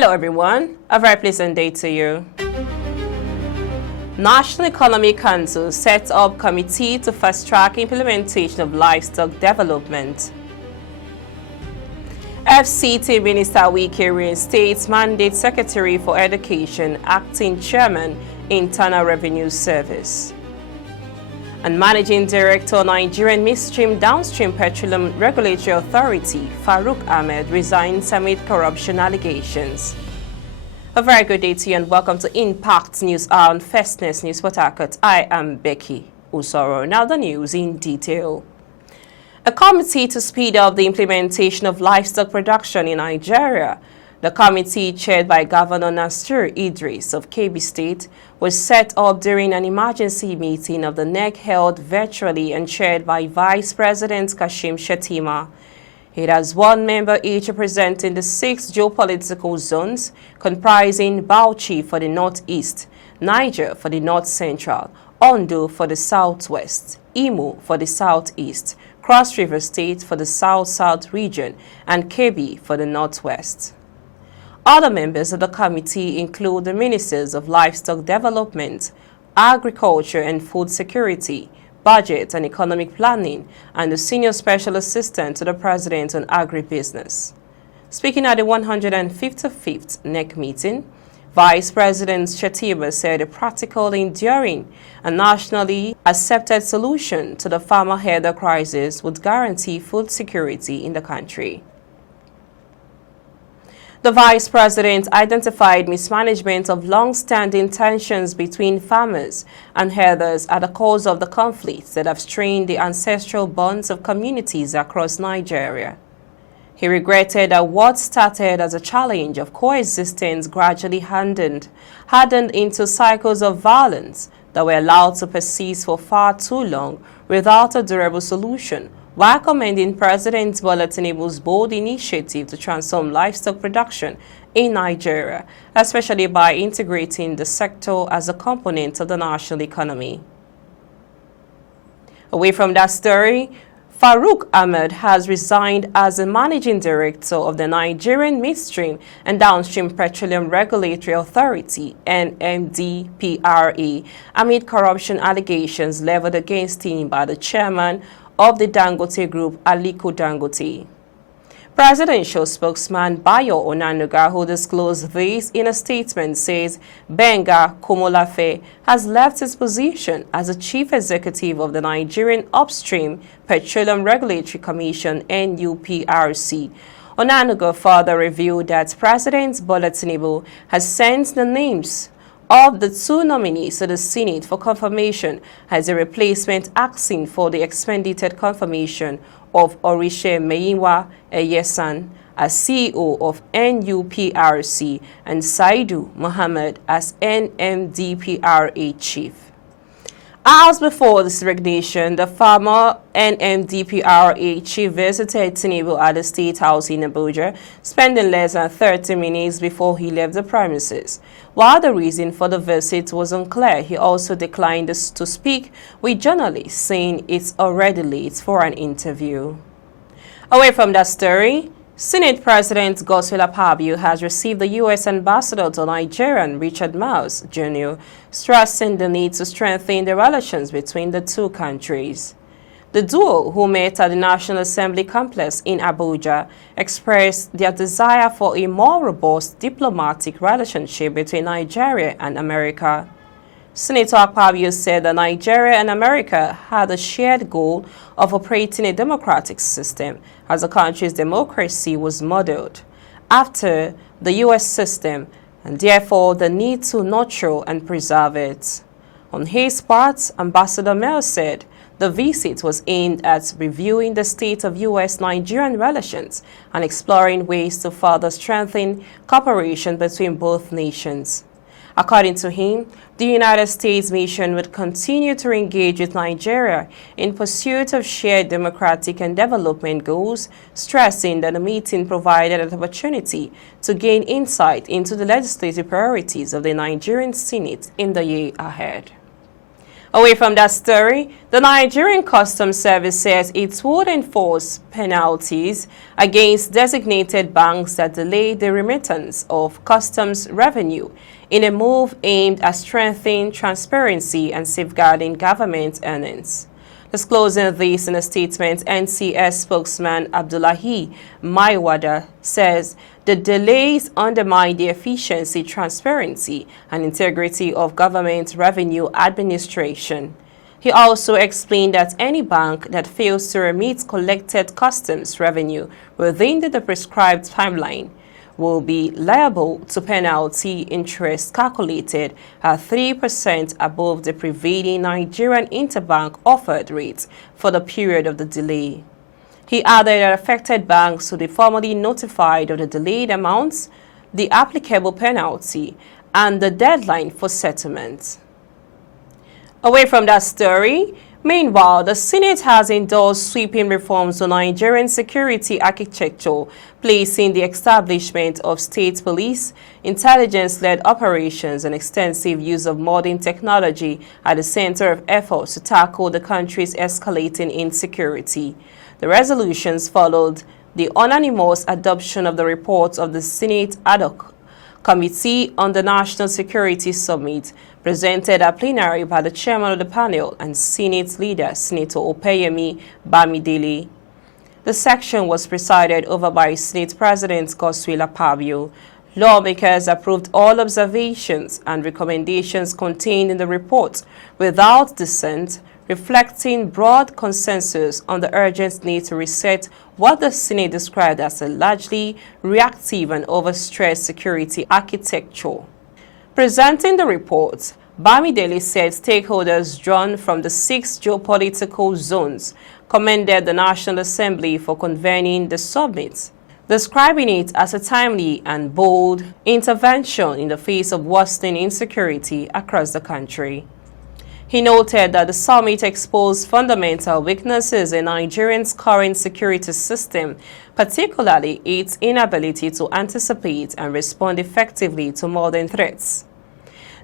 Hello everyone, a very pleasant day to you. National Economic Council sets up committee to fast-track implementation of livestock development. FCT Minister Wike reinstates Mandate Secretary for Education, Acting Chairman, Internal Revenue Service. And Managing Director, Nigerian Midstream Downstream Petroleum Regulatory Authority, Farouk Ahmed, resigns amid corruption allegations. A very good day to you and welcome to Impact News Hour on Fastness News Port Harcourt. I am Becky Usoro. Now the news in detail. A committee to speed up the implementation of livestock production in Nigeria. The committee, chaired by Governor Nasir Idris of Kebbi State, was set up during an emergency meeting of the NEC held virtually and chaired by Vice President Kashim Shettima. It has one member each representing the 6 geopolitical zones, comprising Bauchi for the northeast, Niger for the north-central, Ondo for the southwest, Imo for the southeast, Cross River State for the south-south region, and Kebbi for the northwest. Other members of the committee include the Ministers of Livestock Development, Agriculture and Food Security, Budget and Economic Planning, and the Senior Special Assistant to the President on Agribusiness. Speaking at the 155th NEC meeting, Vice President Shettima said a practical, enduring, and nationally accepted solution to the farmer header crisis would guarantee food security in the country. The Vice President identified mismanagement of long-standing tensions between farmers and herders at the cause of the conflicts that have strained the ancestral bonds of communities across Nigeria. He regretted that what started as a challenge of coexistence gradually hardened into cycles of violence that were allowed to persist for far too long without a durable solution, while commending President Bola Tinubu's bold initiative to transform livestock production in Nigeria, especially by integrating the sector as a component of the national economy. Away from that story, Farouk Ahmed has resigned as the Managing Director of the Nigerian Midstream and Downstream Petroleum Regulatory Authority, NMDPRA, amid corruption allegations leveled against him by the chairman of the Dangote Group, Aliko Dangote. Presidential spokesman Bayo Onanuga, who disclosed this in a statement, says Benga Komolafe has left his position as the chief executive of the Nigerian Upstream Petroleum Regulatory Commission, NUPRC. Onanuga further revealed that President Bola Tinubu has sent the names of the 2 nominees to the Senate for confirmation as a replacement, asking for the expedited confirmation of Orishe Meiwa Eyesan as CEO of NUPRC and Saidu Mohammed as NMDPRA chief. Hours before this resignation, the former NMDPRA chief visited Tinubu at the State House in Abuja, spending less than 30 minutes before he left the premises. While the reason for the visit was unclear, he also declined to speak with journalists, saying it's already late for an interview. Away from that story, Senate President Godswill Akpabio has received the U.S. Ambassador to Nigeria, Richard Miles, Jr., stressing the need to strengthen the relations between the two countries. The duo, who met at the National Assembly complex in Abuja, expressed their desire for a more robust diplomatic relationship between Nigeria and America. Senator Akpabio said that Nigeria and America had a shared goal of operating a democratic system as the country's democracy was modeled after the U.S. system, and therefore the need to nurture and preserve it. On his part, Ambassador Miles said the visit was aimed at reviewing the state of U.S.-Nigerian relations and exploring ways to further strengthen cooperation between both nations. According to him, the United States mission would continue to engage with Nigeria in pursuit of shared democratic and development goals, stressing that the meeting provided an opportunity to gain insight into the legislative priorities of the Nigerian Senate in the year ahead. Away from that story, the Nigerian Customs Service says it would enforce penalties against designated banks that delay the remittance of customs revenue in a move aimed at strengthening transparency and safeguarding government earnings. Disclosing this in a statement, NCS spokesman Abdullahi Maiwada says the delays undermine the efficiency, transparency, and integrity of government revenue administration. He also explained that any bank that fails to remit collected customs revenue within the prescribed timeline will be liable to penalty interest calculated at 3% above the prevailing Nigerian interbank offered rate for the period of the delay. He added that affected banks will be formally notified of the delayed amounts, the applicable penalty, and the deadline for settlement. Away from that story, meanwhile, the Senate has endorsed sweeping reforms to Nigerian security architecture, placing the establishment of state police, intelligence-led operations, and extensive use of modern technology at the center of efforts to tackle the country's escalating insecurity. The resolutions followed the unanimous adoption of the reports of the Senate Ad hoc Committee on the National Security Summit, presented at plenary by the chairman of the panel and Senate leader, Senator Opeyemi Bamidele. The section was presided over by Senate President Godswill Akpabio. Lawmakers approved all observations and recommendations contained in the report without dissent, reflecting broad consensus on the urgent need to reset what the Senate described as a largely reactive and overstressed security architecture. Presenting the report, Bamidele said stakeholders drawn from the 6 geopolitical zones commended the National Assembly for convening the summit, describing it as a timely and bold intervention in the face of worsening insecurity across the country. He noted that the summit exposed fundamental weaknesses in Nigeria's current security system, particularly its inability to anticipate and respond effectively to modern threats.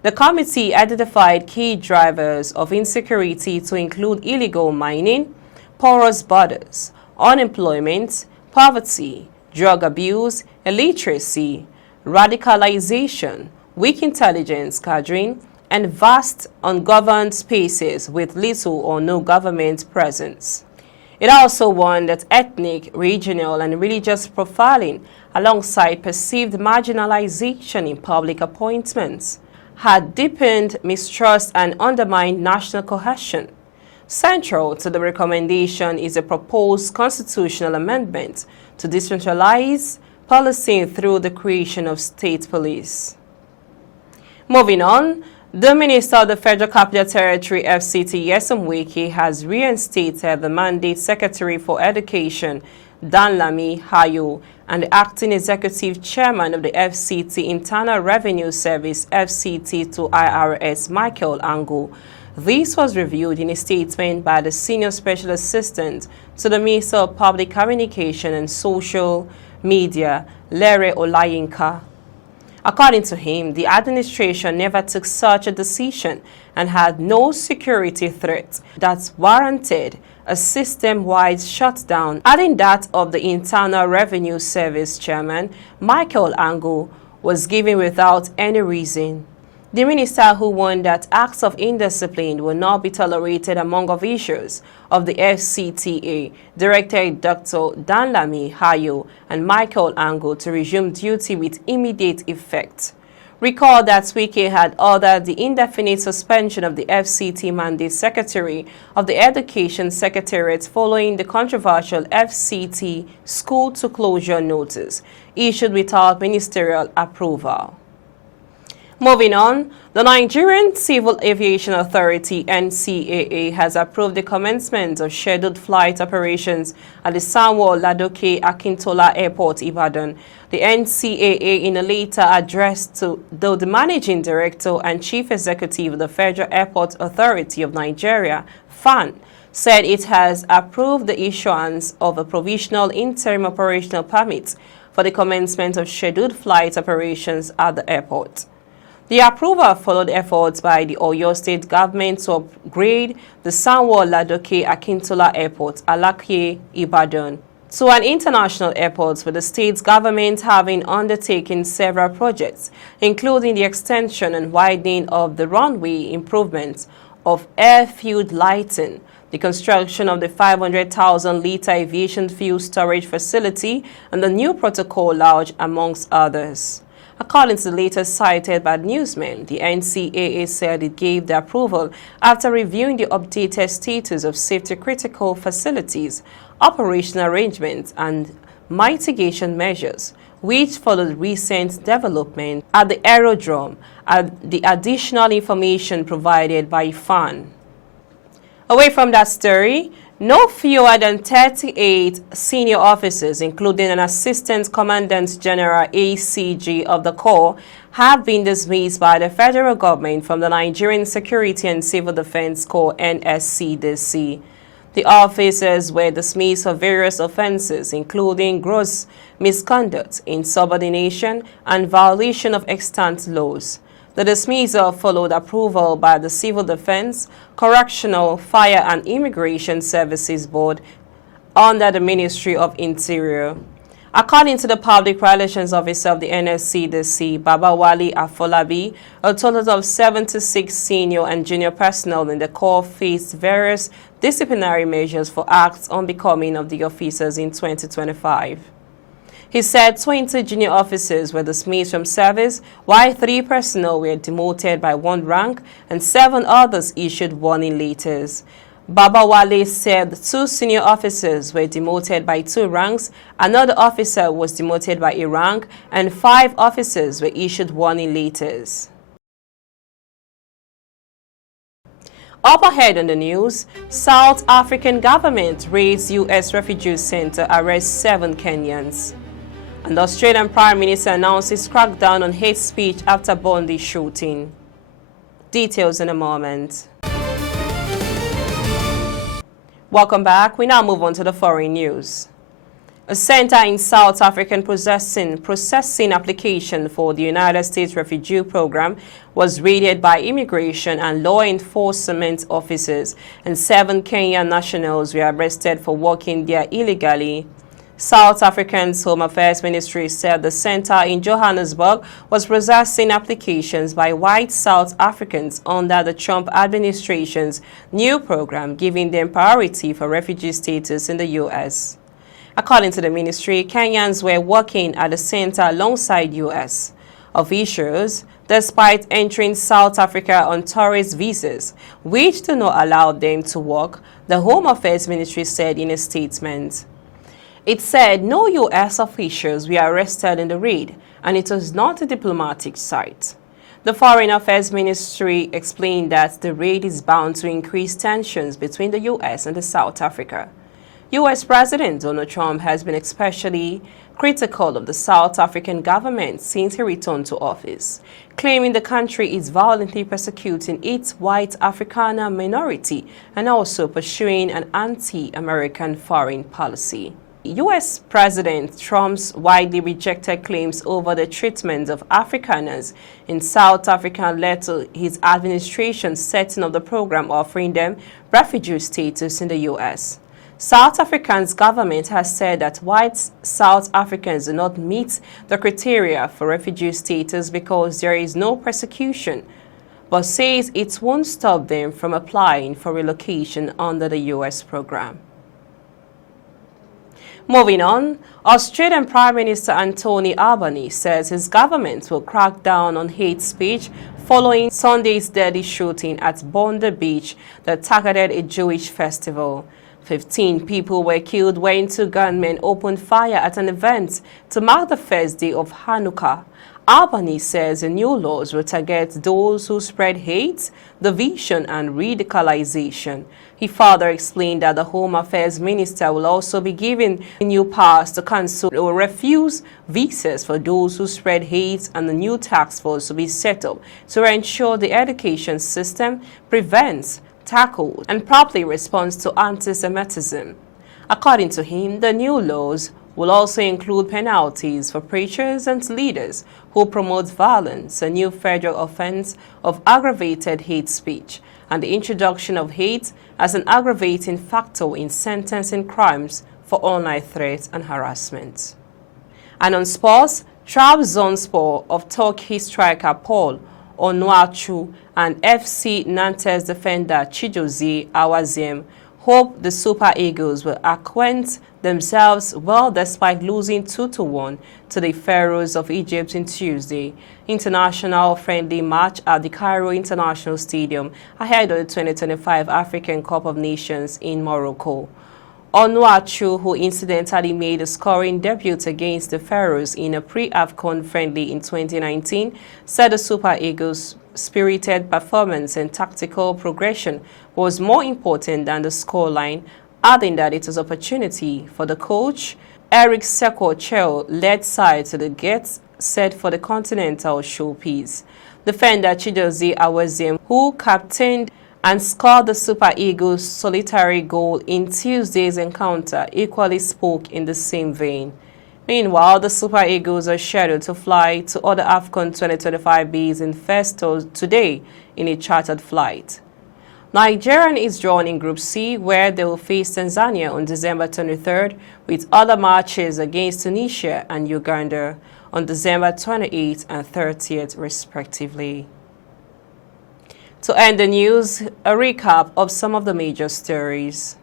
The committee identified key drivers of insecurity to include illegal mining, porous borders, unemployment, poverty, drug abuse, illiteracy, radicalization, weak intelligence gathering, and vast ungoverned spaces with little or no government presence. It also warned that ethnic, regional, and religious profiling, alongside perceived marginalization in public appointments, had deepened mistrust and undermined national cohesion. Central to the recommendation is a proposed constitutional amendment to decentralize policing through the creation of state police. Moving on, the Minister of the Federal Capital Territory, FCT, Nyesom Wike, has reinstated the Mandate Secretary for Education, Danlami Hayo, and the Acting Executive Chairman of the FCT Internal Revenue Service, FCT, to IRS, Michael Angu. This was reviewed in a statement by the Senior Special Assistant to the Minister of Public Communication and Social Media, Lere Olayinka. According to him, the administration never took such a decision and had no security threat that warranted a system-wide shutdown, adding that of the Internal Revenue Service Chairman, Michael Angu, was given without any reason. The minister, who warned that acts of indiscipline will not be tolerated among officials of the FCTA, directed Dr. Danlami Hayo and Michael Angu to resume duty with immediate effect. Recall that Wike had ordered the indefinite suspension of the FCT Mandate Secretary of the Education Secretariat following the controversial FCT school to closure notice issued without ministerial approval. Moving on, the Nigerian Civil Aviation Authority, NCAA, has approved the commencement of scheduled flight operations at the Sanwo-Ladoke Akintola Airport, Ibadan. The NCAA, in a letter addressed to the Managing Director and Chief Executive of the Federal Airport Authority of Nigeria, FAN, said it has approved the issuance of a provisional interim operational permit for the commencement of scheduled flight operations at the airport. The approval followed efforts by the Oyo State government to upgrade the Sanwo-Ladoke Akintola Airport, Alake, Ibadan, to an international airport, with the state government having undertaken several projects, including the extension and widening of the runway, improvements of airfield lighting, the construction of the 500,000-litre aviation fuel storage facility, and the new protocol lounge, amongst others. According to the latest cited by Newsman, the NCAA said it gave the approval after reviewing the updated status of safety-critical facilities, operational arrangements, and mitigation measures, which followed recent development at the aerodrome and the additional information provided by FAN. Away from that story, no fewer than 38 senior officers, including an Assistant Commandant General ACG of the Corps, have been dismissed by the federal government from the Nigerian Security and Civil Defense Corps NSCDC. The officers were dismissed for various offenses, including gross misconduct, insubordination, and violation of extant laws. The dismissal followed approval by the Civil Defense, Correctional, Fire and Immigration Services Board under the Ministry of Interior. According to the Public Relations Officer of the NSCDC, Babawale Afolabi, a total of 76 senior and junior personnel in the Corps faced various disciplinary measures for acts unbecoming of the officers in 2025. He said 20 junior officers were dismissed from service, while 3 personnel were demoted by 1 rank and 7 others issued warning letters. Babawale said 2 senior officers were demoted by 2 ranks, another officer was demoted by a rank, and 5 officers were issued warning letters. Up ahead on the news, South African government raids U.S. refugee center, arrests 7 Kenyans. And the Australian Prime Minister announces crackdown on hate speech after Bondi shooting. Details in a moment. Welcome back. We now move on to the foreign news. A center in South African processing application for the United States Refugee Program was raided by immigration and law enforcement officers, and 7 Kenyan nationals were arrested for working there illegally. South Africa's Home Affairs Ministry said the center in Johannesburg was processing applications by white South Africans under the Trump administration's new program, giving them priority for refugee status in the U.S. According to the ministry, Kenyans were working at the center alongside U.S. officials, despite entering South Africa on tourist visas, which do not allow them to work, the Home Affairs Ministry said in a statement. It said no U.S. officials were arrested in the raid, and it was not a diplomatic site. The Foreign Affairs Ministry explained that the raid is bound to increase tensions between the U.S. and South Africa. U.S. President Donald Trump has been especially critical of the South African government since he returned to office, claiming the country is violently persecuting its white Afrikaner minority and also pursuing an anti-American foreign policy. U.S. President Trump's widely rejected claims over the treatment of Afrikaners in South Africa led to his administration setting up the program offering them refugee status in the U.S. South Africa's government has said that white South Africans do not meet the criteria for refugee status because there is no persecution, but says it won't stop them from applying for relocation under the U.S. program. Moving on, Australian Prime Minister Anthony Albanese says his government will crack down on hate speech following Sunday's deadly shooting at Bondi Beach that targeted a Jewish festival. 15 people were killed when 2 gunmen opened fire at an event to mark the first day of Hanukkah. Albanese says the new laws will target those who spread hate, division, and radicalization. He further explained that the Home Affairs Minister will also be given new powers to cancel or refuse visas for those who spread hate, and the new task force will be set up to ensure the education system prevents, tackles, and properly responds to anti-Semitism. According to him, the new laws will also include penalties for preachers and leaders who promote violence, a new federal offense of aggravated hate speech, and the introduction of hate as an aggravating factor in sentencing crimes for online threats and harassment. And on sports, Trabzonspor of Turkey striker Paul Onuachu and FC Nantes defender Chidozie Awaziem hope the Super Eagles will acquaint themselves well despite losing 2-1 to the Pharaohs of Egypt on Tuesday. International friendly match at the Cairo International Stadium ahead of the 2025 African Cup of Nations in Morocco. Onuachu, who incidentally made a scoring debut against the Pharaohs in a pre-AFCON friendly in 2019, said the Super Eagles' spirited performance and tactical progression was more important than the scoreline, adding that it was opportunity for the coach, Eric Sekou-Chel-led side to get set for the continental showpiece. Defender Chidozie Awaziem, who captained and scored the Super Eagles' solitary goal in Tuesday's encounter, equally spoke in the same vein. Meanwhile, the Super Eagles are scheduled to fly to other AFCON 2025 bays in Festo today in a chartered flight. Nigerian is drawn in Group C, where they will face Tanzania on December 23rd, with other matches against Tunisia and Uganda on December 28th and 30th, respectively. To end the news, a recap of some of the major stories.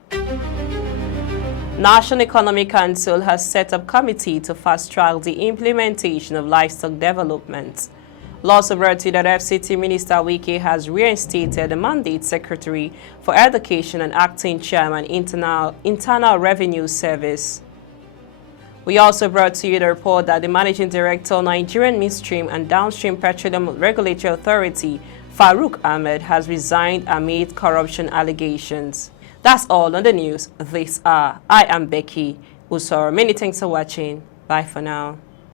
National Economic Council has set up committee to fast-track the implementation of livestock development. Also brought to you that FCT Minister Wike has reinstated the mandate Secretary for Education and Acting Chairman Internal Revenue Service. We also brought to you the report that the Managing Director of Nigerian Midstream and Downstream Petroleum Regulatory Authority, Farouk Ahmed, has resigned amid corruption allegations. That's all on the news. I am Becky Usor. Many thanks for watching. Bye for now.